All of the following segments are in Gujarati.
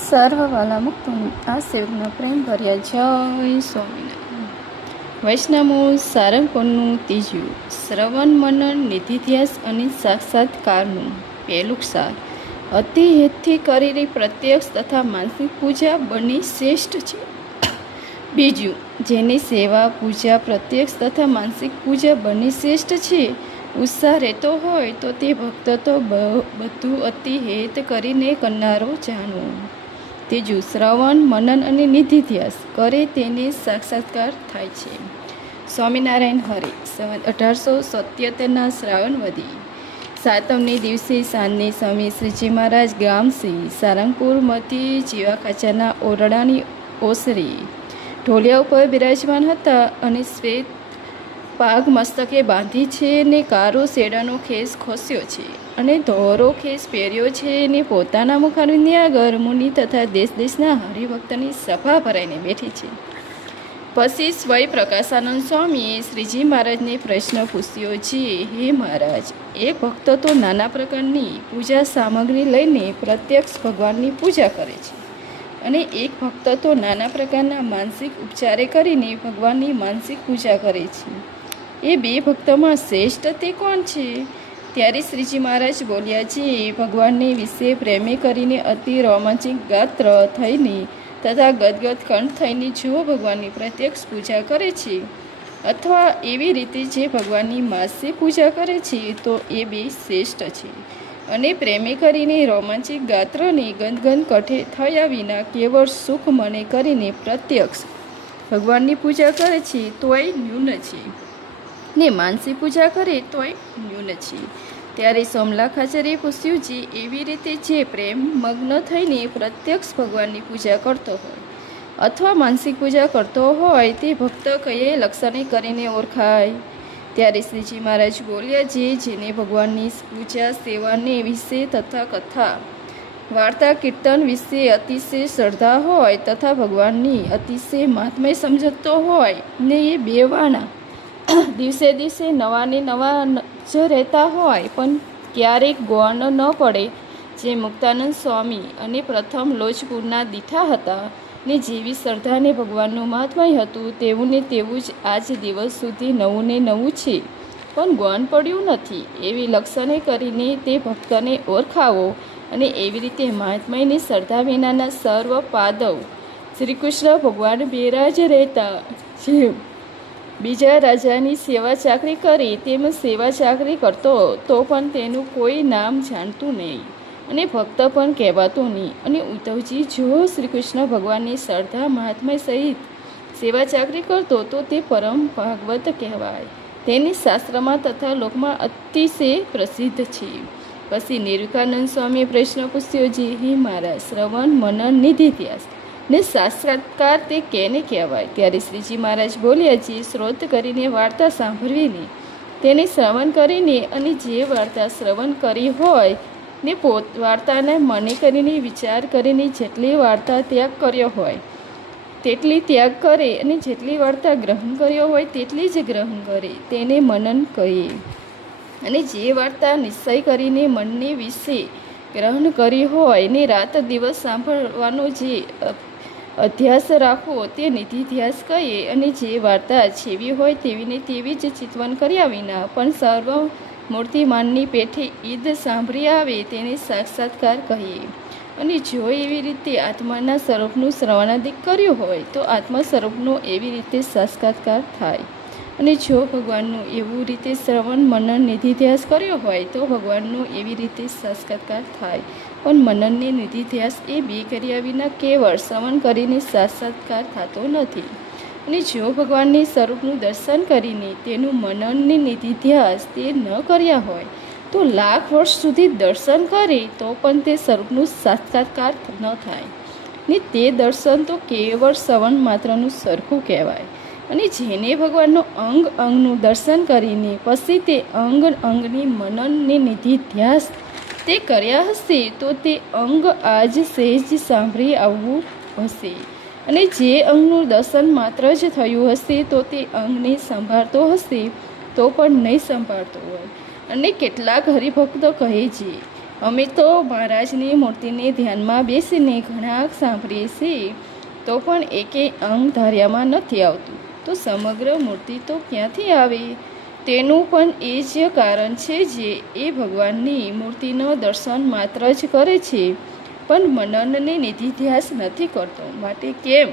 સર્વવાલા મુક્તોની આ સેવકના પ્રેમ ભર્યા જય સ્વામિનારાયણ. વૈષ્ણવો સારંગપુરનું ત્રીજું શ્રવણ મનન નિધિધ્યાસ અને સાક્ષાત્કારનું પહેલું સાર. અતિ હેતથી કરેલી પ્રત્યક્ષ તથા માનસિક પૂજા બંને શ્રેષ્ઠ છે. બીજું, જેની સેવા પૂજા પ્રત્યક્ષ તથા માનસિક પૂજા બંને શ્રેષ્ઠ છે, ઉત્સાહ રહેતો હોય તો તે ભક્ત તો બધું અતિ હેત કરીને કરનારો જાણવો. ત્રીજું, શ્રવણ મનન અને નિધિધ્યાસ કરે તેને સાક્ષાત્કાર થાય છે. સ્વામિનારાયણ હરે. 1877 શ્રાવણવદી સાતમને દિવસે સાંજને સમયે શ્રીજી મહારાજ ગામ શ્રી સારંગપુરમાંથી જીવા ખાચાના ઓરડાની ઓસરી ઢોલિયા ઉપર બિરાજમાન હતા અને શ્વેત પાગ મસ્તકે બાંધી છે ને કારો શેડાનો ખેસ ખોસ્યો છે અને ધોરો ખેસ પહેર્યો છે ને પોતાના મુખારની આગળ મુનિ તથા દેશ દેશના હરિભક્તની સભા ભરાઈને બેઠી છે. પછી સ્વય પ્રકાશાનંદ સ્વામીએ શ્રીજી મહારાજને પ્રશ્ન પૂછ્યો છે, હે મહારાજ, એક ભક્ત તો નાના પ્રકારની પૂજા સામગ્રી લઈને પ્રત્યક્ષ ભગવાનની પૂજા કરે છે અને એક ભક્ત તો નાના પ્રકારના માનસિક ઉપચારે કરીને ભગવાનની માનસિક પૂજા કરે છે. એ બે ભક્તોમાં શ્રેષ્ઠ તે કોણ છે? ત્યારે શ્રીજી મહારાજ બોલ્યા છે, ભગવાનને વિશે પ્રેમે કરીને અતિ રોમાંચિક ગાત્ર થઈને તથા ગદગદ કંઠ થઈને જો ભગવાનની પ્રત્યક્ષ પૂજા કરે છે અથવા એવી રીતે જે ભગવાનની માનસિક પૂજા કરે છે તો એ બે શ્રેષ્ઠ છે. અને પ્રેમે કરીને રોમાંચિક ગાત્રને ગદગદ કંઠે થયા વિના કેવળ સુખ મને કરીને પ્રત્યક્ષ ભગવાનની પૂજા કરે છે તોય ન્યૂન છે ને માનસી પૂજા કરે તોય ન્યૂન છે. ત્યારે સોમલા ખાચરે પૂછ્યું છે, એવી રીતે જે પ્રેમ મગ્ન થઈને પ્રત્યક્ષ ભગવાનની પૂજા કરતો હોય અથવા માનસિક પૂજા કરતો હોય તે ભક્ત કયે લક્ષણે કરીને ઓળખાય? ત્યારે શ્રીજી મહારાજ બોલ્યા છે, જેને ભગવાનની પૂજા સેવાને વિશે તથા કથા વાર્તા કીર્તન વિશે અતિશય શ્રદ્ધા હોય તથા ભગવાનની અતિશય મહાત્મય સમજતો હોય ને એ બેવાના દિવસે દિવસે નવા ને નવા જ રહેતા હોય પણ ક્યારેક ગોણ ન પડે, જે મુક્તાનંદ સ્વામી અને પ્રથમ લોજપુરના દીઠા હતા ને જેવી શ્રદ્ધાને ભગવાનનું મહાત્મય હતું તેવું ને તેવું જ આજ દિવસ સુધી નવું ને નવું છે પણ ગોણ પડ્યું નથી, એવી લક્ષણે કરીને તે ભક્તને ઓળખાવો. અને એવી રીતે મહાત્મયની શ્રદ્ધા વિનાના સર્વ પાદવ શ્રી કૃષ્ણ ભગવાન બેરાજ રહેતા છે. બીજા રાજાની સેવા ચાકરી કરી તેમ સેવા ચાકરી કરતો તો પણ તેનું કોઈ નામ જાણતું નહીં અને ભક્ત પણ કહેવાતો નહીં. અને ઉદ્ધવજી જો શ્રી કૃષ્ણ ભગવાનની શ્રદ્ધા મહાત્મય સહિત સેવા ચાકરી કરતો તો તે પરમ ભાગવત કહેવાય. તેની શાસ્ત્રમાં તથા લોકમાં અતિશય પ્રસિદ્ધ છે. પછી નિર્વિકાનંદ સ્વામીએ પ્રશ્ન પૂછ્યો છે, હે મારા શ્રવણ મનન નિધિધ્યાસ ને સાક્ષાત્કાર તે કેને કહેવાય? ત્યારે શ્રીજી મહારાજ બોલ્યા છે, શ્રોત કરીને વાર્તા સાંભળવીને તેને શ્રવણ કરીને અને જે વાર્તા શ્રવણ કરી હોય ને વાર્તાને મને કરીને વિચાર કરીને જેટલી વાર્તા ત્યાગ કર્યો હોય તેટલી ત્યાગ કરે અને જેટલી વાર્તા ગ્રહણ કર્યો હોય તેટલી જ ગ્રહણ કરે, તેને મનન કહીએ. અને જે વાર્તા નિશ્ચય કરીને મનને વિશે ગ્રહણ કરી હોય ને રાત દિવસ સાંભળવાનો જે અધ્યાસ રાખવો તે નિધિધ્યાસ કહીએ. અને જે વાર્તા છેવી હોય તેવીને તેવી જ ચિંતવન કર્યા વિના પણ સર્વ મૂર્તિમાનની પેઠે ઈદ સાંભળી આવે તેને સાક્ષાત્કાર કહીએ. અને જો એવી રીતે આત્માના સ્વરૂપનું શ્રવણાદિક કર્યું હોય તો આત્મા સ્વરૂપનો એવી રીતે સાક્ષાત્કાર થાય. અને જો ભગવાનનું એવું રીતે શ્રવણ મનન નિધિધ્યાસ કર્યો હોય તો ભગવાનનું એવી રીતે સાક્ષાત્કાર થાય. પણ મનનને નિધિધ્યાસ એ બે કર્યા વિના કેવળ શ્રવણ કરીને સાક્ષાત્કાર થતો નથી. અને જો ભગવાનની સ્વરૂપનું દર્શન કરીને તેનું મનનને નિધિધ્યાસ તે ન કર્યા હોય તો લાખ વર્ષ સુધી દર્શન કરે તો પણ તે સ્વરૂપનું સાક્ષાત્કાર ન થાય ને તે દર્શન તો કેવળ શ્રવણ માત્રનું સરખું કહેવાય. અને જેને ભગવાનનો અંગ અંગનું દર્શન કરીને પછી તે અંગ અંગની મનનને નિધિધ્યાસ તે કર્યા હશે તો તે અંગ આજ સહેજ સાંભળી આવવું હશે. અને જે અંગનું દર્શન માત્ર જ થયું હશે તો તે અંગને સંભાળતો હશે તો પણ નહીં સંભાળતો હોય. અને કેટલાક હરિભક્તો કહે છે, અમે તો મહારાજની મૂર્તિને ધ્યાનમાં બેસીને ઘણા સાંભળીએ છીએ, તો પણ એકે અંગ ધાર્યામાં નથી આવતું, તો સમગ્ર મૂર્તિ તો ક્યાંથી આવે? તેનું પણ એ જ કારણ છે જે એ ભગવાનની મૂર્તિનો દર્શન માત્ર જ કરે છે, પણ મનનને નિધિધ્યાસ નથી કરતો. માટે કેમ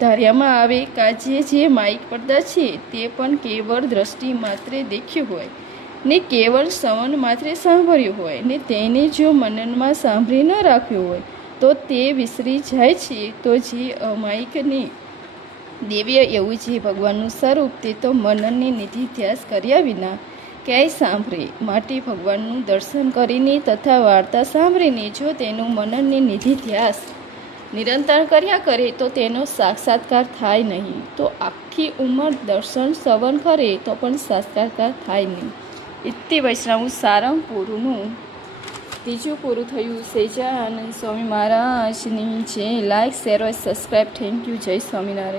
ધાર્યામાં આવે? કાજે જે માઇક પડદા છે તે પણ કેવળ દ્રષ્ટિ માત્રે દેખ્યું હોય ને કેવળ શ્રવણ માત્રે સાંભળ્યું હોય ને તેને જો મનનમાં સાંભળી ન રાખ્યું હોય તો તે વિસરી જાય છે. તો જે અમાયિકને દિવ્ય એવું જે ભગવાનનું સ્વરૂપ તે તો મનનને નિધિધ્યાસ કર્યા વિના ક્યાંય સાંભળે. માટે ભગવાનનું દર્શન કરીને તથા વાર્તા સાંભળીને જો તેનું મનનને નિધિધ્યાસ નિરંતર કર્યા કરે તો તેનો સાક્ષાત્કાર થાય નહીં. તો આખી ઉંમર દર્શન શ્રવણ કરે તો પણ સાક્ષાત્કાર થાય નહીં. ઇતિ વૈષ્ણવ સારમ પૂરુંનું ત્રીજું પૂરું થયું. સહેજાનંદ સ્વામી મહારાજની જય. Like, share, subscribe. Thank you. જય સ્વામિનારાયણ.